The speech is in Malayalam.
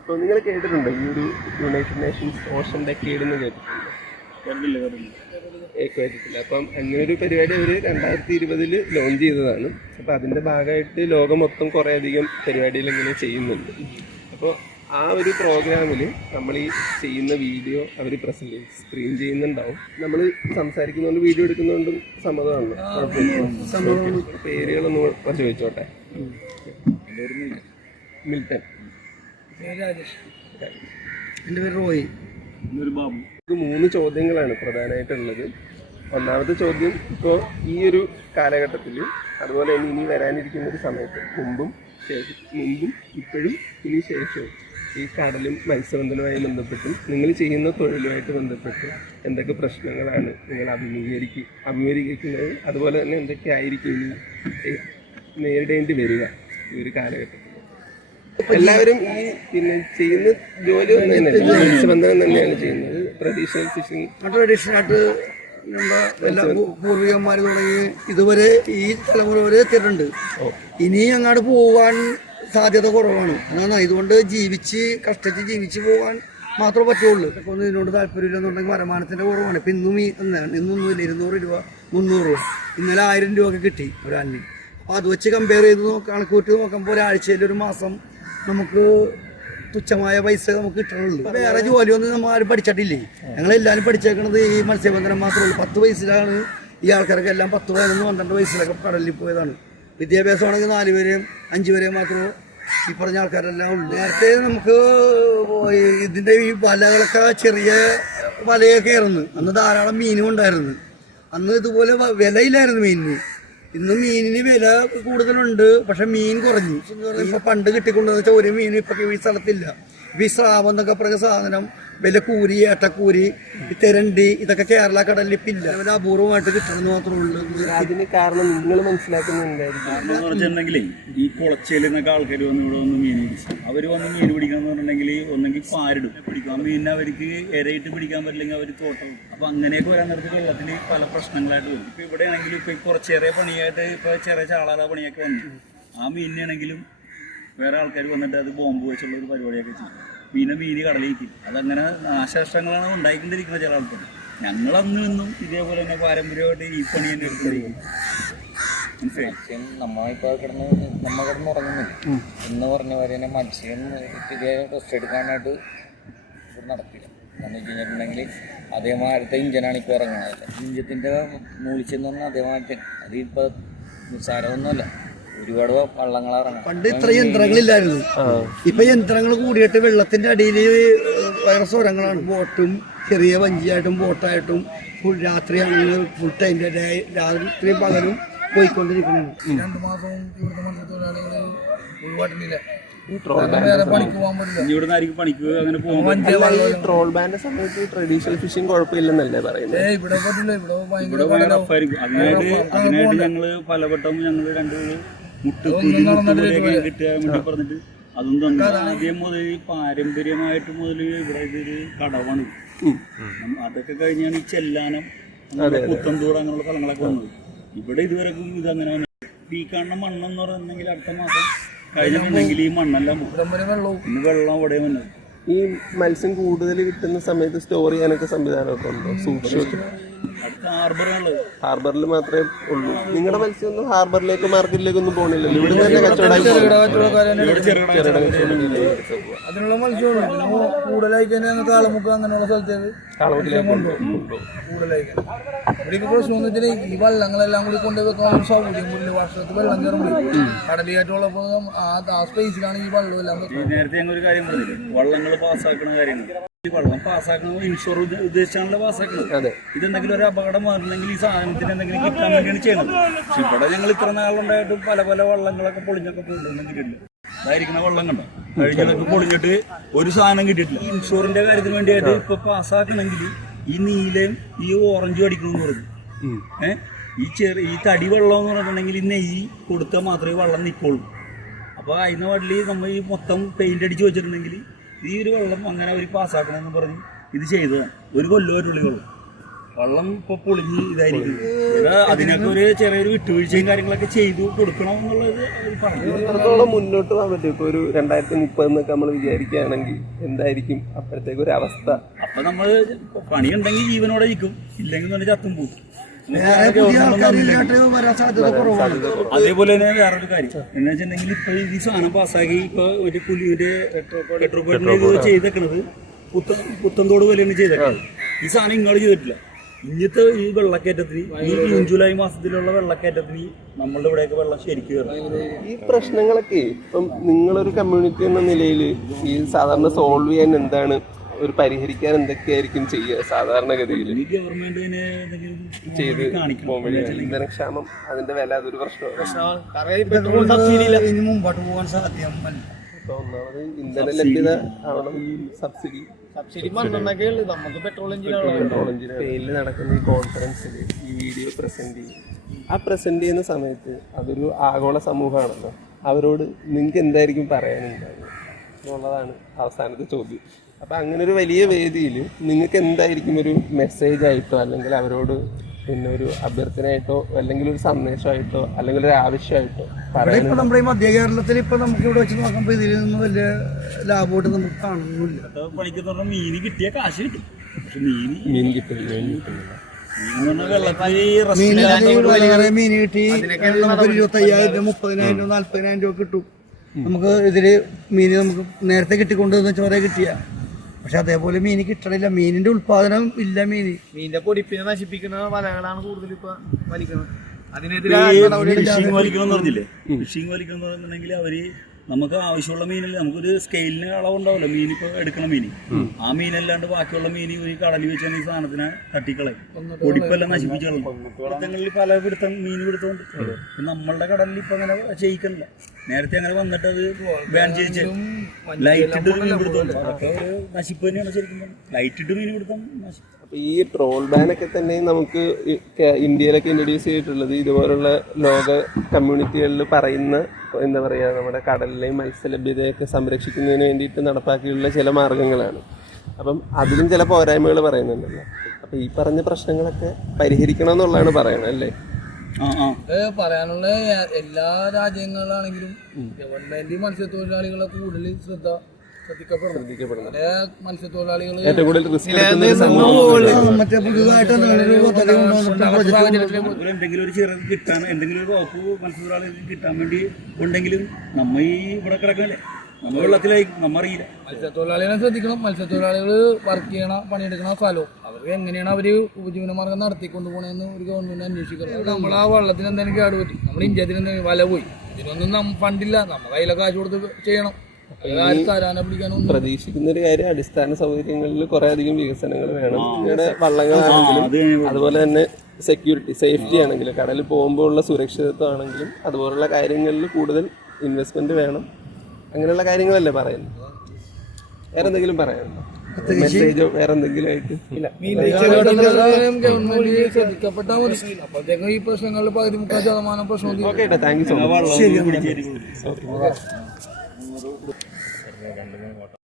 അപ്പോൾ നിങ്ങൾ കേട്ടിട്ടുണ്ടോ ഈ ഒരു യുണൈറ്റഡ് നേഷൻസ് ഓഷൻ ഡെക്കേഡ് എന്ന് കേട്ടിട്ടുണ്ടോ? കേട്ടിട്ടില്ല. അപ്പം അങ്ങനെ ഒരു പരിപാടി അവർ 2020 ലോഞ്ച് ചെയ്തതാണ്. അപ്പോൾ അതിൻ്റെ ഭാഗമായിട്ട് ലോകം മൊത്തം കുറേ അധികം പരിപാടികൾ ഇങ്ങനെ ചെയ്യുന്നുണ്ട്. അപ്പോൾ ആ ഒരു പ്രോഗ്രാമിൽ നമ്മൾ ഈ ചെയ്യുന്ന വീഡിയോ അവർ സ്ക്രീൻ ചെയ്യുന്നുണ്ടാവും. നമ്മൾ സംസാരിക്കുന്നതുകൊണ്ട് വീഡിയോ എടുക്കുന്നതുകൊണ്ടും സമ്മതമാണല്ലോ? പേരുകളൊന്നും കുറച്ച് ചോദിച്ചോട്ടെ. മിൽട്ടൺ. എൻ്റെ പേര് റോയി. ബാബു. ഇത് 3 ചോദ്യങ്ങളാണ് പ്രധാനമായിട്ടുള്ളത്. ഒന്നാമത്തെ ചോദ്യം, ഇപ്പോൾ ഈ ഒരു കാലഘട്ടത്തിൽ അതുപോലെ തന്നെ ഇനി വരാനിരിക്കുന്ന ഒരു സമയത്ത് മുമ്പും ഇപ്പോഴും ഇനി ശേഷവും ഈ കടലും മത്സ്യബന്ധനവുമായി ബന്ധപ്പെട്ടും നിങ്ങൾ ചെയ്യുന്ന തൊഴിലുമായിട്ട് ബന്ധപ്പെട്ട് എന്തൊക്കെ പ്രശ്നങ്ങളാണ് നിങ്ങൾ അഭിമുഖീകരിക്കുന്നത്, അതുപോലെ തന്നെ എന്തൊക്കെ ആയിരിക്കും ഇനി നേരിടേണ്ടി വരിക ഈ ഒരു കാലഘട്ടത്തിൽ? എല്ലാവരും ഈ ചെയ്യുന്ന ജോലി തന്നെയല്ല, മത്സ്യബന്ധനം തന്നെയാണ് ചെയ്യുന്നത്. ട്രഡീഷണൽ ഫിഷിംഗ് ട്രഡീഷണലായിട്ട് എല്ലാ പൂർവികന്മാർ തുടങ്ങി ഇതുവരെ ഈ തലമുറ വരെ എത്തിയിട്ടുണ്ട്. ഇനി അങ്ങോട്ട് പോകാൻ സാധ്യത കുറവാണ്. അങ്ങനെ ഇതുകൊണ്ട് കഷ്ടിച്ച് ജീവിച്ച് പോകാൻ മാത്രമേ പറ്റുള്ളൂ. അപ്പോൾ ഇതിനോട് താല്പര്യമില്ലെന്നുണ്ടെങ്കിൽ വരുമാനത്തിൻ്റെ കുറവാണ്. ഇപ്പം ഇന്നൊന്നുമില്ല, 200 രൂപ 300 രൂപ, ഇന്നലെ 1000 രൂപ കിട്ടി ഒരാളിന്. അപ്പോൾ അത് വെച്ച് കമ്പയർ ചെയ്ത് കണക്കൂട്ടി നോക്കുമ്പോൾ ഒരാഴ്ചയിൽ ഒരു മാസം നമുക്ക് തുച്ഛമായ പൈസ നമുക്ക് കിട്ടണുള്ളൂ. വേറെ ജോലിയൊന്നും നമ്മൾ ആരും പഠിച്ചിട്ടില്ലേ. ഞങ്ങളെല്ലാവരും പഠിച്ചേക്കണത് ഈ മത്സ്യബന്ധനം മാത്രമേ ഉള്ളൂ. 10 വയസ്സിലാണ് ഈ ആൾക്കാരൊക്കെ എല്ലാം 10, 11, 12 വയസ്സിലൊക്കെ കടലിൽ പോയതാണ്. വിദ്യാഭ്യാസമാണെങ്കിൽ 4 വരെയും 5 വരെയും മാത്രമേ ഈ പറഞ്ഞ ആൾക്കാരെല്ലാം ഉള്ളൂ. നേരത്തെ നമുക്ക് ഇതിൻ്റെ ഈ വലകളൊക്കെ ചെറിയ വലയൊക്കെ ആയിരുന്നു. അന്ന് ധാരാളം മീനും ഉണ്ടായിരുന്നു. അന്ന് ഇതുപോലെ വിലയില്ലായിരുന്നു മീനിന്. ഇന്ന് മീനിന് വില കൂടുതലുണ്ട്, പക്ഷെ മീൻ കുറഞ്ഞു. ഇപ്പൊ പണ്ട് കിട്ടിക്കൊണ്ടെന്ന് വെച്ചാൽ ഒരു മീൻ ഇപ്പൊ ഈ സ്ഥലത്തില്ല. ഇപ്പൊ ഈ സ്രാവം എന്നൊക്കെ പറഞ്ഞ സാധനം, വിലക്കൂരി, ഏട്ടക്കൂരി, തെരണ്ടി, ഇതൊക്കെ കേരള കടലിൽ ഇപ്പം ഇല്ല. ഒരു അപൂർവമായിട്ട് കിട്ടണമെന്ന് മാത്രമേ ഉള്ളൂ. അതിന് കാരണം നിങ്ങൾ മനസ്സിലാക്കുന്നുണ്ടെങ്കിലേ ഈ കുളച്ചയിൽ നിന്നൊക്കെ ആൾക്കാർ വന്ന് ഇവിടെ വന്ന് മീൻ പിടിക്കും. അവർ വന്ന് മീൻ പിടിക്കാന്ന് പറഞ്ഞിട്ടുണ്ടെങ്കിൽ ഒന്നെങ്കിൽ പാരിടും, പിടിക്കാൻ മീനിനെ അവർക്ക് ഇരയിട്ട് പിടിക്കാൻ പറ്റില്ലെങ്കിൽ അവർ തോട്ടം. അപ്പൊ അങ്ങനെയൊക്കെ വരാൻ നേരത്ത് വെള്ളത്തിൽ പല പ്രശ്നങ്ങളായിട്ട് വരും. ഇപ്പൊ ഇവിടെ ആണെങ്കിലും ഇപ്പൊ കുറച്ചേറെ പണിയായിട്ട് ഇപ്പൊ ചെറിയ ചാളാല പണിയൊക്കെ വന്നു. ആ മീനിനാണെങ്കിലും വേറെ ആൾക്കാർ വന്നിട്ട് അത് ബോംബ് വെച്ചുള്ള ഒരു പരിപാടിയൊക്കെ ചെയ്യും. മീന് കടലിലേക്കും. അതങ്ങനെ നാശനഷ്ടങ്ങളാണ് ഉണ്ടായിക്കൊണ്ടിരിക്കുന്നത് ചില ആൾക്കാർ. ഞങ്ങളന്ന് നിന്നും ഇതേപോലെ തന്നെ പാരമ്പര്യമായിട്ട് ഈ പണി തന്നെ എടുത്തിരിക്കും. മത്സ്യം നമ്മളിപ്പോൾ കിടന്നുറങ്ങുന്നില്ല എന്ന് പറഞ്ഞ പോലെ തന്നെ മത്സ്യം ഇതേ റെസ്റ്റ് എടുക്കാനായിട്ട് നടത്തില്ല. എന്ന് വെച്ച് കഴിഞ്ഞിട്ടുണ്ടെങ്കിൽ അതേമാതിരത്തെ ഇഞ്ചനാണ് ഇപ്പോൾ ഇറങ്ങുന്നത്. ഇഞ്ചത്തിൻ്റെ മൂളിച്ചെന്ന് പറഞ്ഞാൽ അതേമാതിരത്തെ അതിപ്പോൾ നിസ്സാരമൊന്നുമല്ല. ഒരുപാട് വള്ളങ്ങൾ ഇറങ്ങും. പണ്ട് ഇത്ര യന്ത്രങ്ങളില്ലായിരുന്നു. ഇപ്പൊ യന്ത്രങ്ങൾ കൂടിയിട്ട് വെള്ളത്തിന്റെ അടിയിൽ വേറെ സ്വരങ്ങളാണ്. ബോട്ടും ചെറിയ വഞ്ചിയായിട്ടും ബോട്ടായിട്ടും രാത്രിയാണെങ്കിൽ ഫുൾ ടൈം രാത്രി പകലും പോയിക്കൊണ്ടിരിക്കണം. 2 മാസം ഇവിടുത്തെ മത്സ്യത്തൊഴിലാളികൾ ഒഴിവാട്ടില്ല. ട്രോൾ ബാന്റെ സമയത്ത് ട്രഡീഷണൽ ഫിഷിംഗ് കുഴപ്പമില്ലെന്നല്ലേ പറയുന്നത്? അതിനായിട്ട് ഞങ്ങള് പലവട്ടം ഞങ്ങള് 2 കിട്ടുക വേണ്ടി പറഞ്ഞിട്ട് അതും തന്നെ ആദ്യം മുതൽ പാരമ്പര്യമായിട്ട് മുതൽ ഇവിടെ ഇതൊരു കടവാണ്. അതൊക്കെ കഴിഞ്ഞാണ് ഈ ചെല്ലാനം, പുത്തന്തൂർ അങ്ങനെയുള്ള സ്ഥലങ്ങളൊക്കെ വന്നത്. ഇവിടെ ഇതുവരെ ഇതങ്ങനെ ഈ കാണുന്ന മണ്ണെന്ന് പറഞ്ഞിട്ടുണ്ടെങ്കിൽ അടുത്ത മാസം കഴിഞ്ഞിട്ടുണ്ടെങ്കിൽ ഈ മണ്ണെല്ലാം ഇന്ന് വെള്ളം അവിടെ വന്നത്. ഈ മത്സ്യം കൂടുതൽ കിട്ടുന്ന സമയത്ത് സ്റ്റോർ ചെയ്യാനൊക്കെ സംവിധാനമൊക്കെ ഉണ്ടോ? സൂക്ഷിച്ചു അടുത്ത ഹാർബറിൽ മാത്രമേ ഉള്ളൂ. നിങ്ങളുടെ മത്സ്യമൊന്നും ഹാർബറിലേക്ക് മാർക്കറ്റിലേക്കൊന്നും പോകണില്ലല്ലോ? ഇവിടെ തന്നെ കച്ചവടം അതിനുള്ള മത്സ്യമുണ്ട്. കൂടുതലായി കഴിഞ്ഞാൽ കാളമുക്ക് അങ്ങനെയുള്ള സ്ഥലത്തേക്ക് കൂടുതലായി. ഇവിടെ പ്രശ്നം എന്ന് വെച്ചാൽ ഈ വള്ളങ്ങളെല്ലാം കൂടി കൊണ്ടുവെക്കാൻ സൗകര്യം കൂടി. വർഷത്തിൽ വെള്ളം കയറുമ്പോൾ കടലിയായിട്ടുള്ളപ്പോൾ ആ സ്പേസിലാണ് ഈ വെള്ളം എല്ലാം. നേരത്തെ ഞങ്ങൾ ഒരു കാര്യം പറഞ്ഞില്ല, വള്ളങ്ങൾ പാസ്സാക്കുന്ന കാര്യങ്ങൾ. ഈ വെള്ളം പാസ്സാക്കുന്നത് ഇൻഷുർ ഉദ്ദേശിച്ചാണല്ലോ പാസ്സാക്കുന്നത്. ഇതെന്തെങ്കിലും ഒരു അപകടം വന്നിട്ടുണ്ടെങ്കിൽ ഈ സാധനത്തിന് എന്തെങ്കിലും കിട്ടാൻ വേണ്ടിയാണ് ചെയ്യുന്നത്. പക്ഷെ ഇവിടെ ഞങ്ങൾ ഇത്ര നാളുണ്ടായിട്ട് പല വള്ളങ്ങളൊക്കെ പൊളിഞ്ഞൊക്കെ പോയിട്ടുണ്ടെങ്കിലില്ല. അതായിരിക്കുന്ന വള്ളം കണ്ടോ കഴിഞ്ഞതൊക്കെ പൊളിഞ്ഞിട്ട് ഒരു സാധനം കിട്ടിയിട്ടില്ല. ഇൻഷുറിന്റെ കാര്യത്തിന് വേണ്ടിയായിട്ട് ഇപ്പൊ പാസ്സാക്കണമെങ്കിൽ ഈ നീലയും ഈ ഓറഞ്ചും അടിക്കണമെന്ന് പറഞ്ഞു. ഈ തടി വെള്ളം എന്ന് പറഞ്ഞിട്ടുണ്ടെങ്കിൽ ഈ നെയ്യ് കൊടുത്താൽ മാത്രമേ വെള്ളം നിൽക്കുള്ളൂ. അപ്പോൾ അതിന് വള്ളി നമ്മൾ ഈ മൊത്തം പെയിന്റ് അടിച്ച് വെച്ചിട്ടുണ്ടെങ്കിൽ ഈ ഒരു വെള്ളം അങ്ങനെ അവർ പാസ്സാക്കണമെന്ന് പറഞ്ഞ് ഇത് ചെയ്തതാണ്. 1 കൊല്ലമായിട്ടുള്ള വെള്ളം വള്ളം ഇപ്പൊ പൊളിഞ്ഞ് ഇതായിരിക്കും. അതിനൊക്കെ ഒരു ചെറിയൊരു വിട്ടുവീഴ്ചയും കാര്യങ്ങളൊക്കെ ചെയ്തു കൊടുക്കണം എന്നുള്ളത് പറഞ്ഞു. എത്രത്തോളം മുന്നോട്ട് പോകാൻ പറ്റും? ഇപ്പൊ ഒരു 2030 നമ്മൾ വിചാരിക്കുകയാണെങ്കിൽ എന്തായിരിക്കും അപ്പോഴത്തേക്ക് ഒരു അവസ്ഥ? അപ്പൊ നമ്മള് പണിയുണ്ടെങ്കിൽ ജീവനോടെ ഇരിക്കും, ഇല്ലെങ്കിൽ തന്നെ ചത്തും പോകും. വരാൻ സാധ്യത കുറവാണ്. അതേപോലെ തന്നെ വേറൊരു കാര്യം എന്ന് വെച്ചിട്ടുണ്ടെങ്കിൽ ഇപ്പൊ ഈ സാധനം പാസ്സാക്കി ഇപ്പൊ ഒരു പുലിയുടെ മെട്രോപോളിറ്റൻ ചെയ്തേക്കണത് പുത്തൻതോട് പോലെയാണ് ചെയ്തേക്കണത്. ഈ സാധനം ഇങ്ങോട്ട് ചെയ്തിട്ടില്ല. ഇന്നത്തെ ഈ വെള്ളക്കയറ്റത്തിന്, ഈ ജൂൺ ജൂലൈ മാസത്തിലുള്ള വെള്ളക്കയറ്റത്തിന് നമ്മളുടെ ഇവിടെയൊക്കെ വെള്ളം ശരിക്കും കയറും. ഈ പ്രശ്നങ്ങളൊക്കെ ഇപ്പം നിങ്ങളൊരു കമ്മ്യൂണിറ്റി എന്ന നിലയിൽ ഈ സാധാരണ സോൾവ് ചെയ്യാൻ എന്താണ്, ഒരു പരിഹരിക്കാൻ എന്തൊക്കെയായിരിക്കും ചെയ്യുക സാധാരണഗതിയിൽ? ഗവൺമെന്റ് ചെയ്ത് ഇന്ധനക്ഷാമം അതിന്റെ വില അതൊരു പ്രശ്നമാണ്. ഇനി മുമ്പോട്ട് പോകാൻ സാധ്യമല്ല. ഇപ്പൊ ഒന്നാമത് ഇന്ധന ലഭ്യത ആവണം. സബ്സിഡി നമുക്ക് പെട്രോൾ പേരിൽ നടക്കുന്ന ഈ കോൺഫറൻസിൽ ഈ വീഡിയോ പ്രസന്റ് ചെയ്യും. ആ പ്രസന്റ് ചെയ്യുന്ന സമയത്ത് അതൊരു ആഗോള സമൂഹമാണല്ലോ, അവരോട് നിങ്ങൾക്ക് എന്തായിരിക്കും പറയാനുണ്ടാവുക എന്നുള്ളതാണ് അവസാനത്തെ ചോദ്യം. അപ്പം അങ്ങനെ ഒരു വലിയ വേദിയിൽ നിങ്ങൾക്ക് എന്തായിരിക്കും ഒരു മെസ്സേജ് ആയിട്ടോ അല്ലെങ്കിൽ അവരോട് പിന്നെ ഒരു അഭ്യർത്ഥനയായിട്ടോ അല്ലെങ്കിൽ ഒരു സന്ദേശമായിട്ടോ അല്ലെങ്കിൽ ഒരു ആവശ്യമായിട്ടോ പറയാൻ? ഇപ്പൊ നമ്മുടെ ഈ മധ്യ കേരളത്തിൽ ഇപ്പൊ നമുക്ക് ഇവിടെ വെച്ച് നോക്കുമ്പോൾ ഇതിൽ നിന്ന് വലിയ ലാഭമായിട്ട് നമുക്ക് കാണുന്നില്ല. പണിക്ക് പറഞ്ഞാൽ മീന് കിട്ടിയ കാശ് കിട്ടും, പക്ഷെ മീൻ കിട്ടുന്നില്ല. മീൻ കിട്ടി നമുക്ക് 25,000, 30,000, 40,000 രൂപ കിട്ടും. നമുക്ക് ഇതില് മീന് നമുക്ക് നേരത്തെ കിട്ടിക്കൊണ്ടുവന്ന ചോര കിട്ടിയ, പക്ഷെ അതേപോലെ മീന് കിട്ടണില്ല. മീനിന്റെ ഉത്പാദനം ഇല്ല. മീനിന്റെ പൊടിപ്പിനെ നശിപ്പിക്കുന്ന വലകളാണ് കൂടുതൽ ഇപ്പൊ വലിക്കുന്നത്. ഫിഷിംഗ് വലിക്കണം പറഞ്ഞില്ലേ, ഫിഷിംഗ് വലിക്കണം എന്ന് പറഞ്ഞിട്ടുണ്ടെങ്കിൽ അവര് നമുക്ക് ആവശ്യമുള്ള മീനല്ല, നമുക്കൊരു സ്കെയിലിന് അളവുണ്ടാവില്ല മീൻ ഇപ്പൊ എടുക്കണ മീൻ. ആ മീനല്ലാണ്ട് ബാക്കിയുള്ള മീൻ ഒരു കടലിൽ വെച്ചാൽ ഈ സാധനത്തിനെ തട്ടിക്കളയും, പൊടിപ്പെല്ലാം നശിപ്പിച്ചു കളയും. പിടുത്തങ്ങളിൽ പല മീൻ പിടുത്തമുണ്ട്. നമ്മളുടെ കടലിൽ ഇപ്പൊ അങ്ങനെ ചെയ്യിക്കണില്ല. നേരത്തെ അങ്ങനെ വന്നിട്ട് അത് ബാൻ ചെയ്യിച്ചു ലൈറ്റ് ഇട്ട് മീൻ പിടുത്തമുണ്ട്. അതൊക്കെ ഒരു നശിപ്പ് തന്നെയാണ് ശരിക്കും. ലൈറ്റ് ഇട്ട് മീൻ പിടുത്തം നശിപ്പ്. ഈ ട്രോൾ ബാനൊക്കെ തന്നെ നമുക്ക് ഇന്ത്യയിലൊക്കെ ഇൻട്രൊഡ്യൂസ് ചെയ്തിട്ടുള്ളത് ഇതുപോലുള്ള ലോക കമ്മ്യൂണിറ്റികളിൽ പറയുന്ന എന്താ പറയുക, നമ്മുടെ കടലിലെയും മത്സ്യലഭ്യതയൊക്കെ സംരക്ഷിക്കുന്നതിന് വേണ്ടിയിട്ട് നടപ്പാക്കിയുള്ള ചില മാർഗങ്ങളാണ്. അപ്പം അതിലും ചില പോരായ്മകൾ പറയുന്നുണ്ടല്ലോ. അപ്പം ഈ പറഞ്ഞ പ്രശ്നങ്ങളൊക്കെ പരിഹരിക്കണം എന്നുള്ളതാണ് പറയണത് അല്ലേ? പറയാനുള്ള എല്ലാ രാജ്യങ്ങളിലാണെങ്കിലും ഗവൺമെന്റ് മത്സ്യത്തൊഴിലാളികളെ കൂടുതൽ ശ്രദ്ധിക്കപ്പെടുന്നു. മത്സ്യത്തൊഴിലാളികൾ ഏറ്റവും കൂടുതൽ റിസ്ക് എന്തെങ്കിലും ഒരു ചെറിയ കിട്ടാൻ, എന്തെങ്കിലും ഒരു വകുപ്പ് മത്സ്യത്തൊഴിലാളികൾക്ക് കിട്ടാൻ വേണ്ടി ഉണ്ടെങ്കിലും നമ്മ ഈ ഇവിടെ കിടക്കണല്ലേ, നമ്മ വെള്ളത്തിലായി നമ്മ അറിയില്ല. മത്സ്യത്തൊഴിലാളികളെ ശ്രദ്ധിക്കണം. മത്സ്യത്തൊഴിലാളികൾ വർക്ക് ചെയ്യണ പണിയെടുക്കണ സ്ഥലവും അവർക്ക് എങ്ങനെയാണ് അവര് ഉപജീവനമാർഗം നടത്തിക്കൊണ്ടു പോകണമെന്ന് ഒരു ഗവൺമെന്റ് അന്വേഷിക്കണം. നമ്മൾ ആ വെള്ളത്തിന് എന്തെങ്കിലും കേടുപറ്റി, നമ്മുടെ ഇന്ത്യത്തിന് എന്തെങ്കിലും വല പോയി, ഇതിനൊന്നും ഫണ്ടില്ല, നമ്മൾ കയ്യിലെ കാശ് കൊടുത്ത് ചെയ്യണം. പ്രതീക്ഷിക്കുന്ന ഒരു കാര്യം, അടിസ്ഥാന സൗകര്യങ്ങളിൽ കുറെ അധികം വികസനങ്ങൾ വേണം. ഇവിടെ വള്ളങ്ങളാണെങ്കിലും അതുപോലെ തന്നെ സെക്യൂരിറ്റി, സേഫ്റ്റി ആണെങ്കിലും കടലിൽ പോകുമ്പോൾ ഉള്ള സുരക്ഷിതത്വം ആണെങ്കിലും അതുപോലുള്ള കാര്യങ്ങളിൽ കൂടുതൽ ഇൻവെസ്റ്റ്മെന്റ് വേണം. അങ്ങനെയുള്ള കാര്യങ്ങളല്ലേ പറയുന്നത്. വേറെ എന്തെങ്കിലും പറയാനുണ്ടോ? മെസ്സേജോ വേറെ എന്തെങ്കിലും ആയിട്ട്? ഇല്ല. ഗവൺമെന്റ് ശ്രദ്ധിക്കപ്പെട്ടാൽ മതി. അപ്പോഴത്തേക്കും ഈ പ്രശ്നങ്ങളിൽ 30% പ്രശ്നം. Okay, thank you so much.